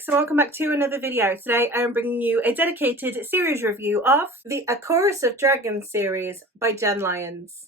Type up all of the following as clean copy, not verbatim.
Alex, and welcome back to another video. Today I am bringing you a dedicated series review of the A Chorus of Dragons series by Jenn Lyons.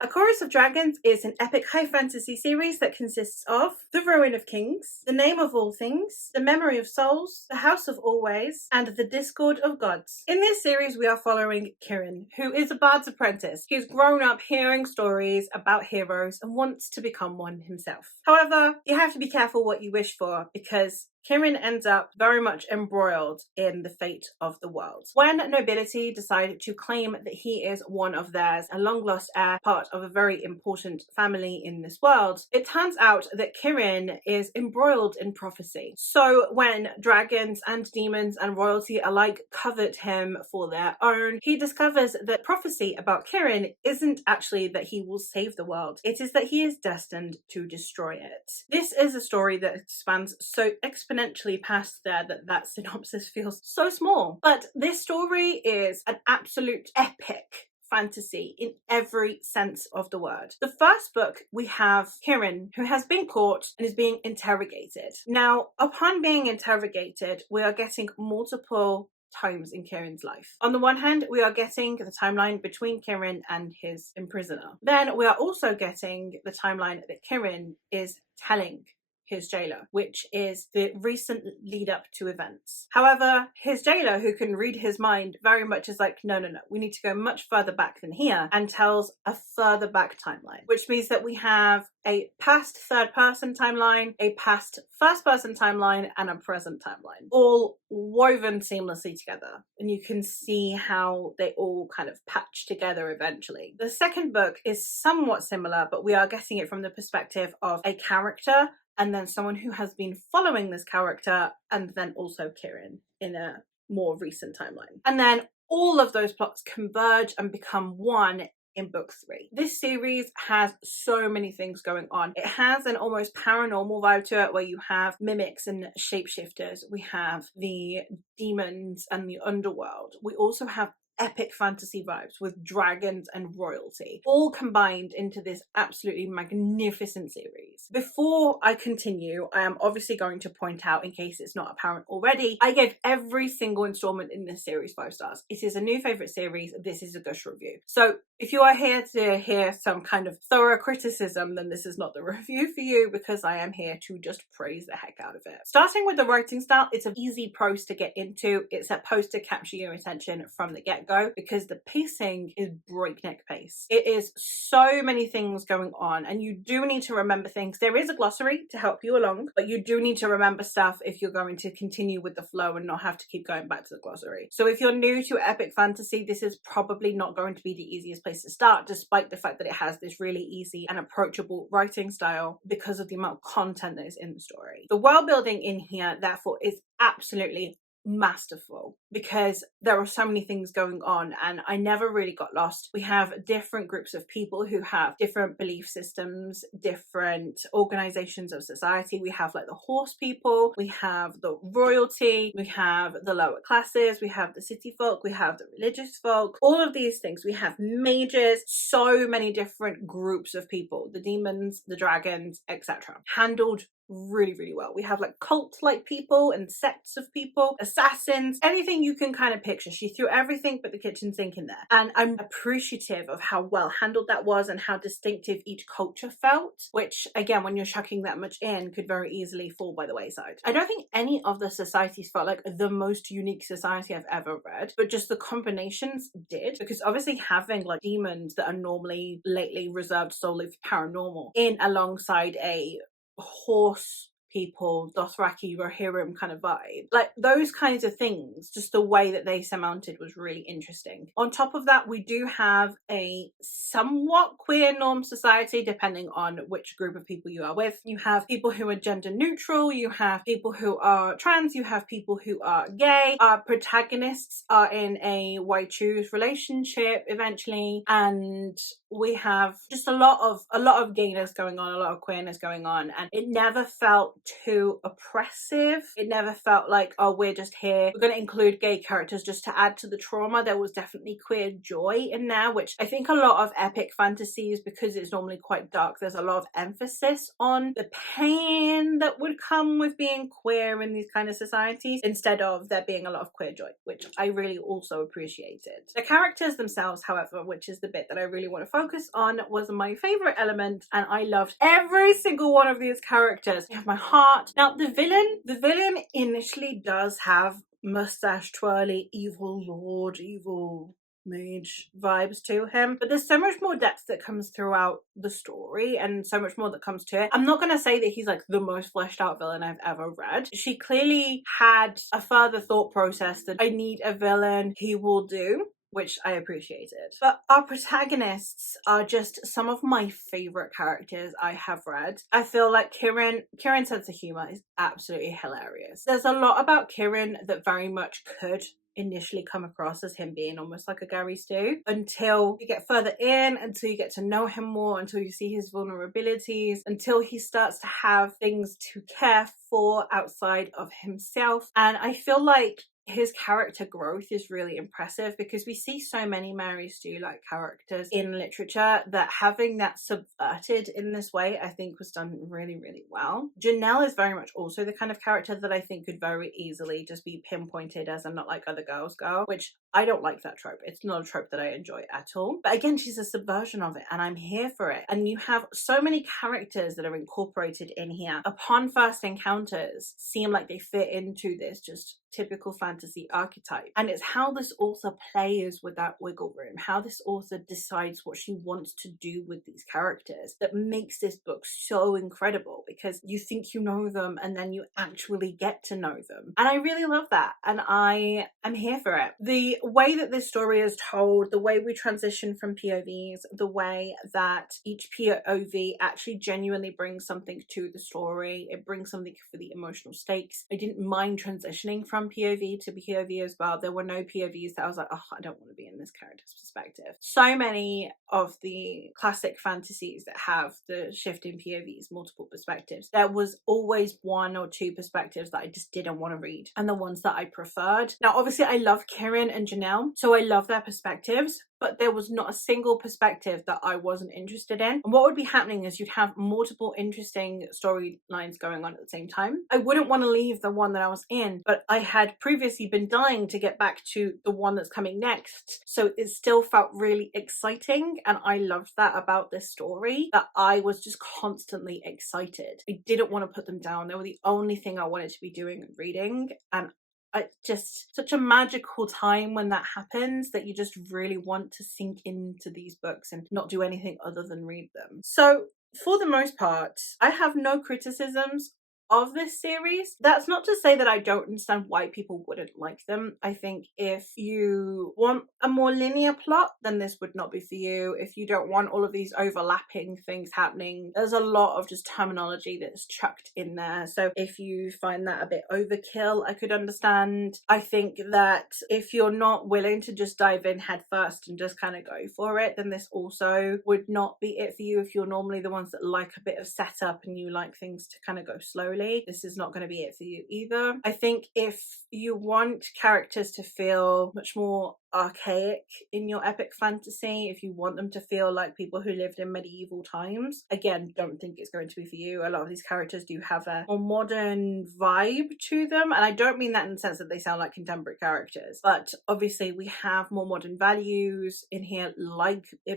A Chorus of Dragons is an epic high fantasy series that consists of The Ruin of Kings, The Name of All Things, The Memory of Souls, The House of Always, and The Discord of Gods. In this series we are following Kieran, who is a bard's apprentice. He's grown up hearing stories about heroes and wants to become one himself. However, you have to be careful what you wish for, because Kieran ends up very much embroiled in the fate of the world. When nobility decided to claim that he is one of theirs, a long-lost heir, part of a very important family in this world, it turns out that Kieran is embroiled in prophecy. So when dragons and demons and royalty alike covet him for their own, he discovers that prophecy about Kieran isn't actually that he will save the world. It is that he is destined to destroy it. This is a story that expands so exponentially past there that synopsis feels so small. But this story is an absolute epic fantasy in every sense of the word. The first book, we have Kieran, who has been caught and is being interrogated. Now, upon being interrogated, we are getting multiple times in Kieran's life. On the one hand, we are getting the timeline between Kieran and his imprisoner. Then we are also getting the timeline that Kieran is telling his jailer, which is the recent lead up to events. However, his jailer, who can read his mind, very much is like, no, we need to go much further back than here, and tells a further back timeline, which means that we have a past third person timeline, a past first person timeline, and a present timeline, all woven seamlessly together. And you can see how they all kind of patch together eventually. The second book is somewhat similar, but we are getting it from the perspective of a character and then someone who has been following this character, and then also Kieran in a more recent timeline. And then all of those plots converge and become one in book 3. This series has so many things going on. It has an almost paranormal vibe to it, where you have mimics and shapeshifters. We have the demons and the underworld. We also have epic fantasy vibes with dragons and royalty, all combined into this absolutely magnificent series. Before I continue, I am obviously going to point out, in case it's not apparent already, I gave every single installment in this series 5 stars. It is a new favourite series. This is a gush review. So if you are here to hear some kind of thorough criticism, then this is not the review for you, because I am here to just praise the heck out of it. Starting with the writing style, it's an easy prose to get into. It's supposed to capture your attention from the get-go, because the pacing is breakneck pace. It is so many things going on, and you do need to remember things. There is a glossary to help you along, but you do need to remember stuff if you're going to continue with the flow and not have to keep going back to the glossary. So if you're new to epic fantasy, this is probably not going to be the easiest place to start, despite the fact that it has this really easy and approachable writing style, because of the amount of content that is in the story. The world building in here, therefore, is absolutely masterful, because there are so many things going on and I never really got lost. We have different groups of people who have different belief systems, different organizations of society. We have like the horse people, we have the royalty, we have the lower classes, we have the city folk, we have the religious folk, all of these things. We have mages, so many different groups of people, the demons, the dragons, etc. Handled really well. We have like cult-like people and sects of people, assassins, anything you can kind of picture. She threw everything but the kitchen sink in there, and I'm appreciative of how well handled that was and how distinctive each culture felt, which again, when you're chucking that much in, could very easily fall by the wayside. I don't think any of the societies felt like the most unique society I've ever read, but just the combinations did, because obviously having like demons that are normally lately reserved solely for paranormal in alongside a horse people, Dothraki, Rohirrim kind of vibe, like those kinds of things, just the way that they surmounted was really interesting. On top of that, we do have a somewhat queer norm society, depending on which group of people you are with. You have people who are gender neutral, you have people who are trans, you have people who are gay. Our protagonists are in a why-choose relationship eventually, and we have just a lot of gayness going on, a lot of queerness going on, and it never felt too oppressive. It never felt like, oh, we're just here, we're going to include gay characters just to add to the trauma. There was definitely queer joy in there, which I think a lot of epic fantasies, because it's normally quite dark, there's a lot of emphasis on the pain that would come with being queer in these kind of societies, instead of there being a lot of queer joy, which I really also appreciated. The characters themselves, however, which is the bit that I really want to focus on, was my favorite element, and I loved every single one of these characters. They have my heart. Now, the villain initially does have mustache twirly, evil lord, evil mage vibes to him, but there's so much more depth that comes throughout the story and so much more that comes to it. I'm not going to say that he's like the most fleshed out villain I've ever read. She clearly had a further thought process that I need a villain, he will do, which I appreciated. But our protagonists are just some of my favorite characters I have read. I feel like Kieran's sense of humor is absolutely hilarious. There's a lot about Kieran that very much could initially come across as him being almost like a Gary Stu, until you get further in, until you get to know him more, until you see his vulnerabilities, until he starts to have things to care for outside of himself. And I feel like his character growth is really impressive, because we see so many Mary Stu-like characters in literature that having that subverted in this way, I think, was done really, really well. Janelle is very much also the kind of character that I think could very easily just be pinpointed as a not like other girls girl, which I don't like that trope. It's not a trope that I enjoy at all. But again, she's a subversion of it, and I'm here for it. And you have so many characters that are incorporated in here, upon first encounters, seem like they fit into this just typical fantasy archetype. And it's how this author plays with that wiggle room, how this author decides what she wants to do with these characters, that makes this book so incredible, because you think you know them and then you actually get to know them. And I really love that, and I am here for it. The way that this story is told, the way we transition from POVs, the way that each POV actually genuinely brings something to the story, it brings something for the emotional stakes. I didn't mind transitioning from POV to POV as well. There were no POVs that I was like, oh, I don't want to be in this character's perspective. So many of the classic fantasies that have the shift in POVs, multiple perspectives, there was always one or two perspectives that I just didn't want to read, and the ones that I preferred. Now, obviously, I love Kieran and Janelle, so I love their perspectives, but there was not a single perspective that I wasn't interested in. And what would be happening is you'd have multiple interesting storylines going on at the same time. I wouldn't want to leave the one that I was in, but I had previously been dying to get back to the one that's coming next. So it still felt really exciting, and I loved that about this story, that I was just constantly excited. I didn't want to put them down. They were the only thing I wanted to be doing and reading, and just such a magical time when that happens, that you just really want to sink into these books and not do anything other than read them. So for the most part, I have no criticisms of this series. That's not to say that I don't understand why people wouldn't like them. I think if you want a more linear plot, then this would not be for you. If you don't want all of these overlapping things happening, there's a lot of just terminology that's chucked in there. So if you find that a bit overkill, I could understand. I think that if you're not willing to just dive in head first and just kind of go for it, then this also would not be it for you. If you're normally the ones that like a bit of setup and you like things to kind of go slowly, this is not going to be it for you either. I think if you want characters to feel much more archaic in your epic fantasy, if you want them to feel like people who lived in medieval times, again, don't think it's going to be for you. A lot of these characters do have a more modern vibe to them, and I don't mean that in the sense that they sound like contemporary characters, but obviously we have more modern values in here, like there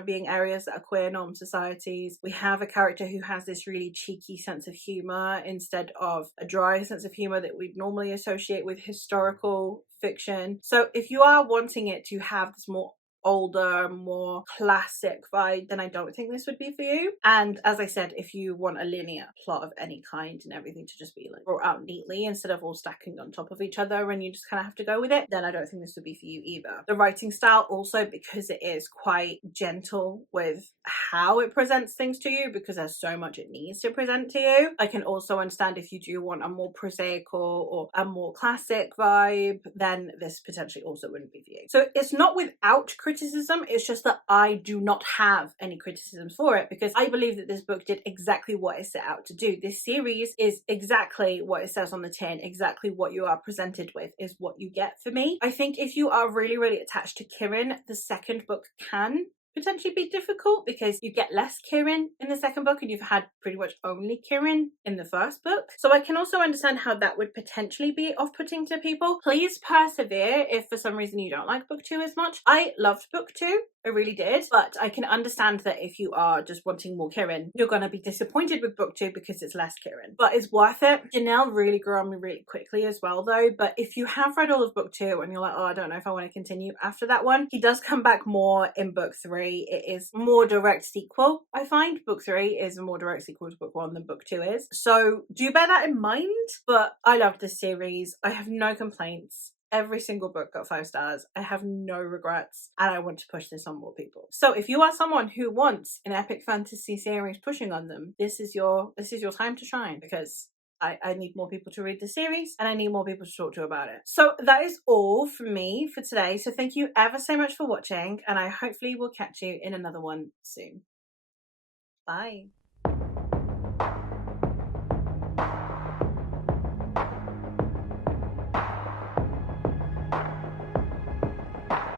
being areas that are queer norm societies. We have a character who has this really cheeky sense of humor instead of a dry sense of humor that we'd normally associate with historical fiction. So if you are wanting it to have this more older, more classic vibe, then I don't think this would be for you. And as I said, if you want a linear plot of any kind and everything to just be like brought out neatly instead of all stacking on top of each other and you just kind of have to go with it, then I don't think this would be for you either. The writing style also, because it is quite gentle with how it presents things to you, because there's so much it needs to present to you. I can also understand if you do want a more prosaic or a more classic vibe, then this potentially also wouldn't be for you. So it's not without criticism, criticism. It's just that I do not have any criticisms for it, because I believe that this book did exactly what it set out to do. This series is exactly what it says on the tin. Exactly what you are presented with is what you get for me. I think if you are really, really attached to Kieran, the second book can potentially be difficult, because you get less Kieran in the second book and you've had pretty much only Kieran in the first book. So I can also understand how that would potentially be off-putting to people. Please persevere if for some reason you don't like book 2 as much. I loved book 2. I really did, but I can understand that if you are just wanting more Kieran, you're going to be disappointed with book 2 because it's less Kieran. But it's worth it. Janelle really grew on me really quickly as well though, but if you have read all of book 2 and you're like, oh, I don't know if I want to continue after that one, he does come back more in book 3. It is more direct sequel. I find book 3 is a more direct sequel to book 1 than book 2 is. So do bear that in mind, but I love this series. I have no complaints. Every single book got 5 stars. I have no regrets, and I want to push this on more people. So if you are someone who wants an epic fantasy series pushing on them, this is your time to shine, because I need more people to read the series and I need more people to talk to about it. So that is all from me for today. So thank you ever so much for watching, and I hopefully will catch you in another one soon. Bye.